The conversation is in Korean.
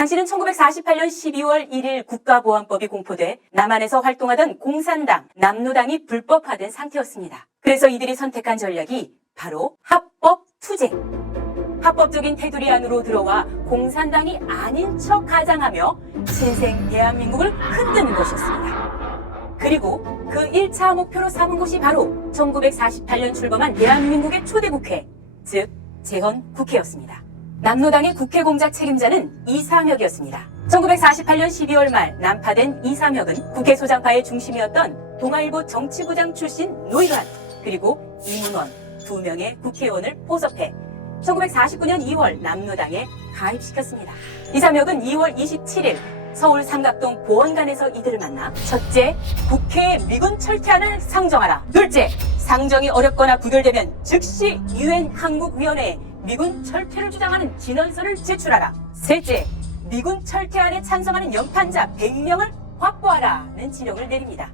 당신은 1948년 12월 1일 국가보안법이 공포돼 남한에서 활동하던 공산당, 남노당이 불법화된 상태였습니다. 그래서 이들이 선택한 전략이 바로 합법 투쟁. 합법적인 테두리 안으로 들어와 공산당이 아닌 척 가장하며 신생 대한민국을 흔드는 것이었습니다. 그리고 그 1차 목표로 삼은 곳이 바로 1948년 출범한 대한민국의 초대 국회, 즉 재헌 국회였습니다. 남노당의 국회 공작 책임자는 이상혁이었습니다. 1948년 12월 말 난파된 이상혁은 국회 소장파의 중심이었던 동아일보 정치부장 출신 노일환 그리고 이문원 두 명의 국회의원을 포섭해 1949년 2월 남노당에 가입시켰습니다. 이상혁은 2월 27일 서울 삼각동 보원관에서 이들을 만나 첫째, 국회에 미군 철퇴안을 상정하라. 둘째, 상정이 어렵거나 부결되면 즉시 유엔 한국위원회에 미군 철퇴를 주장하는 진언서를 제출하라. 셋째, 미군 철퇴안에 찬성하는 연판자 100명을 확보하라는 지령을 내립니다.